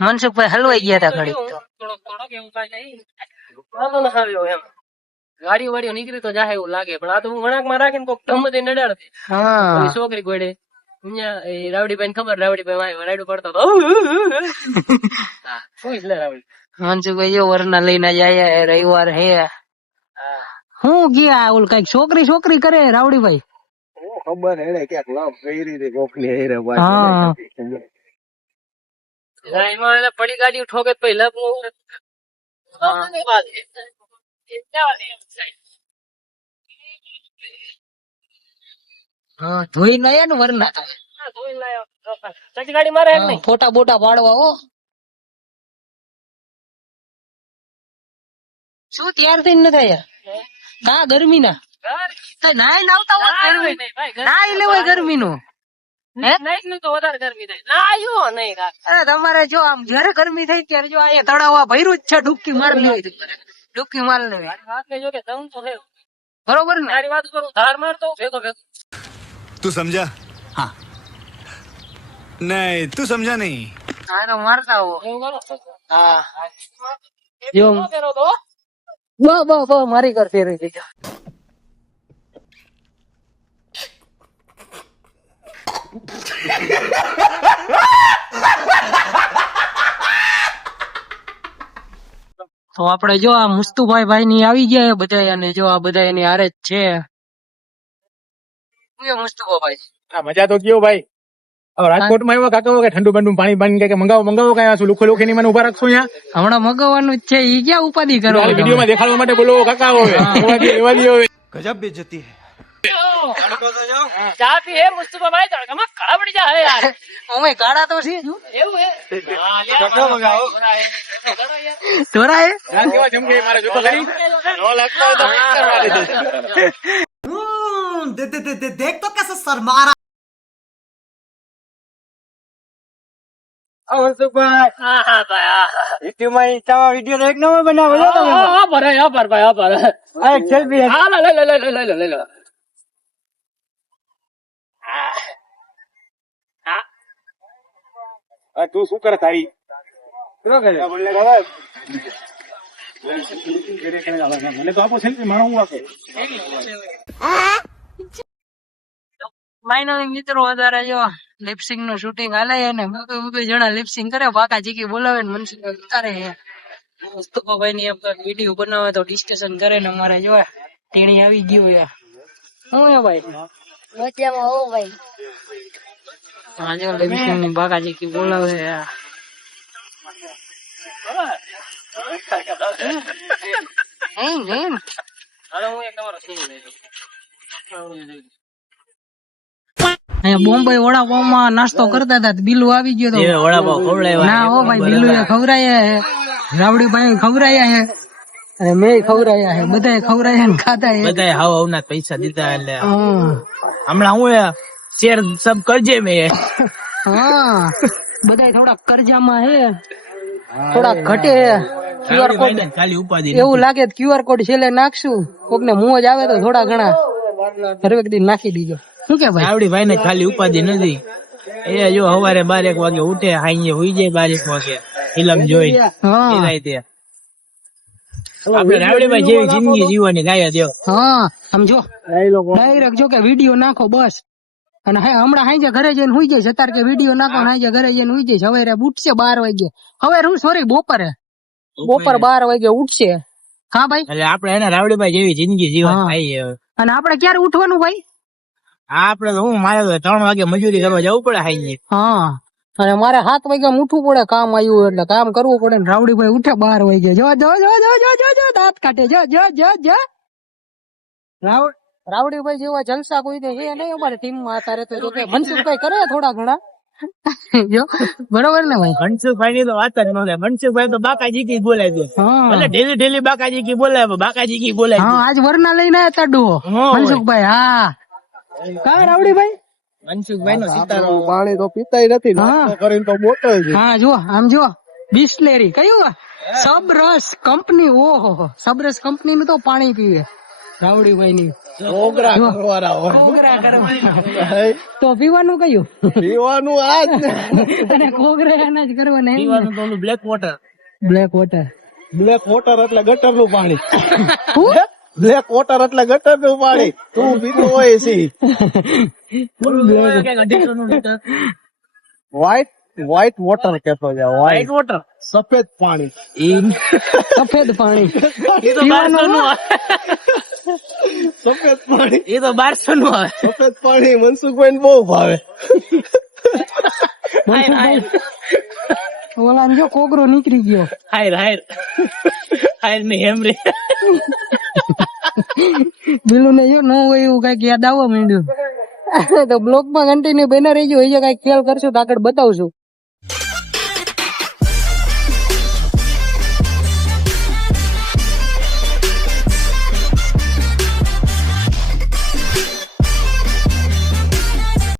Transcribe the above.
મનસુખભાઈ હલવાઈ ગયા હતા ઘડી ગાડી વાડીઓ નીકળી તો જાય એવું લાગે, પણ આ તો હું વણાક માં રાખીને કોક ધમ દઈને નડાડતી. હા છોકરી ગોડે રાવડીભાઈ ને ખબર, રાવડીભાઈ રાયડું પડતો હતો. શું એટલે રાવડી મનસુખભાઈ જો વરના લઈને જાય રવિવાર હે હું ગયા ઓલ કઈક છોકરી કરે રાવડીભાઈ ખબર હેડે ક્યાંક લાભ કરી હતી કોકની હેરે હા એમાં પડી ગાડી ઠોકે પહેલા ધોઈ નયા ને વરના ગાડી મારે ફોટા બોટા પાડવા હો શું ત્યાર થઈને ન થયા કા ગરમી ના નાઈ લાવતા હોય નાઈ લેવાય ગરમી નું તમારે જો આમ જયારે ગરમી થઈ ત્યારે જો અહીંયા તળાવ ભર્યું જ છે ડૂબકી માર લેવાય ડૂબકી માર લેવાય બરોબર ને મારી વાત કરું ધાર મારતો ભેગો तू समझा? हाँ नहीं तू समझा नहीं. હારો મારતા હો હા જો મારી કર ફેરવી દીધો તો આપડે જો આ મુસ્તુભાઈ ની આવી ગયા બધા અને જો આ બધા એની હારે જ છે મુસ્તુભાઈ મજા તો કયો ભાઈ રાજકોટ માં એવા કાકા કે ઠંડુ બંડુ પાણી પાણી કે મંગાવો કઈ શું લુખો લુખી ની મને ઉભા રાખશો અહીંયા હમણાં મગાવવાનું જ છે ઈ ક્યાં ઉપાધિ કરો વિડીયો માં દેખાડવા માટે બોલો કાકા गजब बेइज्जती है. ચા પી હે મુસ્તુફા ભાઈ તડકામાં કાળા પડી જાય યાર. અમે કાળા તો છે એવું હે તોરા હે કેવા જમકે મારે જોતો ખરી નો લાગતો તો કરવા દે देख तो कैसे शर्मा મનસુખભાઈ હા હા ભાઈ યુટ્યુબ માં ઇન્સ્ટા વિડીયો એક નંબર બનાવો લો તમે આભાર ભાઈ આભાર. આ એક સેલ્ફી હા લઈ લો. તું શું કરે તારી શું કરે મને તો આપો સેલ્ફી મારો હું આપે ફાઇનલી મિત્રો વધારે જો લિપસિંગ નું શૂટિંગ હાલે ને બે જણા લિપસિંગ કરે બાકા જીકી બોલાવે ને મનસુખ ઉતારે મુસ્તુફાભાઈ ની વિડીયો બનાવે તો ડિસ્કશન કરે ને અમારે જો ટીણી આવી ગયું યાર શું હે ભાઈ મજામાં હો ભાઈ. હા જો લિપસિંગ ની બાકા જીકી બોલાવે યાર બોમ્બે વડાપાવ માં નાસ્તો કરતા હતા બિલ્લુ આવી ગયો તો વડાપાવ ખવડાવ્યા ના હો ભાઈ બિલ્લુ એ ખવડાયા હે રાવડી ભાઈ ખવડાયા હે અને મેં ખવડાયા હે બધાએ ખવડાયા ને ખાતા હે બધાએ હાવ અવના પૈસા દીધા એટલે હમણાં હું શેર સબ કરજે મેં હા બધાએ થોડા કરજામાં હે થોડા ઘટે હે ક્યુઆર કોડ ખાલી ઉપાધિ એવું લાગે ક્યુઆર કોડ છેલ્લે નાખશું કોક ને મોજ આવે તો થોડા ઘણા હરેક દિન નાખી દીજો શું કે ભાઈ આવડી ભાઈ ને ખાલી ઉપાધિ નથી એ જો સવારે 12 વાગે ઉઠે હાઈએ હુઈ જાય 12 વાગે ફિલ્મ જોઈ આપણે રાવડીભાઈ જેવી જિંદગી જીવવાની ગાયા દેવ હા સમજો ડાયરેક્ટ જો કે વિડીયો નાખો બસ અને હમણાં હાંજે ઘરે જઈને હુઈ જાય અત્યારે કે વિડીયો નાખો હાંજે ઘરે જઈને હુઈ જાય સવારે ઉઠશે 12 વાગે હવે હું સોરી બપોર 12 વાગે ઉઠશે હા ભાઈ એટલે આપણે એના રાવડીભાઈ જેવી જિંદગી જીવન થાય અને આપણે ક્યારે ઉઠવાનું ભાઈ આપડે તો હું મારે 3 વાગે મજૂરી કરવા જવું પડે હાઈ હા અને મારે 7 વાગે ઉઠવું પડે કામ આવ્યું એટલે કામ કરવું પડે ને રાવડીભાઈ ઉઠે 12 વાગે જો દાંત કાઢે જો રાવડીભાઈ જેવા જલસા કોઈ દે એ નહીં અમારી ટીમ માં અત્યારે તો મનસુખભાઈ કરે થોડા ઘણા જો બરોબર ને ભાઈ મનસુખભાઈ ની તો વાત જ ન થાય મનસુખભાઈ તો બાકાજી કી બોલાય છે એટલે ઢીલી બાકાજી કી બોલાય બાકાજી કી બોલાય હા આજ વરના લઈને આવ્યા ડો મનસુખભાઈ હા કા રાવડીભાઈ મનસુખભાઈ નો સિતારો પાણી તો પીતાય નથી કરીને તો બોટલ છે હા જો આમ જો બિસ્લેરી કયું સબરસ કંપની ઓહો સબરસ કંપની નું તો પાણી પીવે રાવડીભાઈ ની કોગરા કરવાના હોય કોગરા કરવા તો પીવાનું કયું પીવાનું આ જ ને. અને કોગરા એના જ કરવાના પીવાનું તો ઓલું black water. Black water black water એટલે ગટર નું પાણી બ્લેક વોટર એટલે ગટર નું પાણી તું પીતો હોય છે કંઈક 1800 નું લીટર. વ્હાઈટ વોટર કેતો છે White વ્હાઈટ water. સફેદ પાણી સફેદ પાણી એ તો 1200 નું આવે. સફેદ પાણી એ તો 1200 નું આવે. સફેદ પાણી મનસુખભાઈ ને બહુ ભાવે ઓલા જો કોગરો નીકળી ગયો હાયર ને હેમરે. બીલું ને જો ન હોય એવું કઈક યાદ આવવા માંડ્યું તો બ્લોગ માં કન્ટિન્યુ બના રહેજો એ કઈક ખેલ કરશું તો આગળ બતાવશું.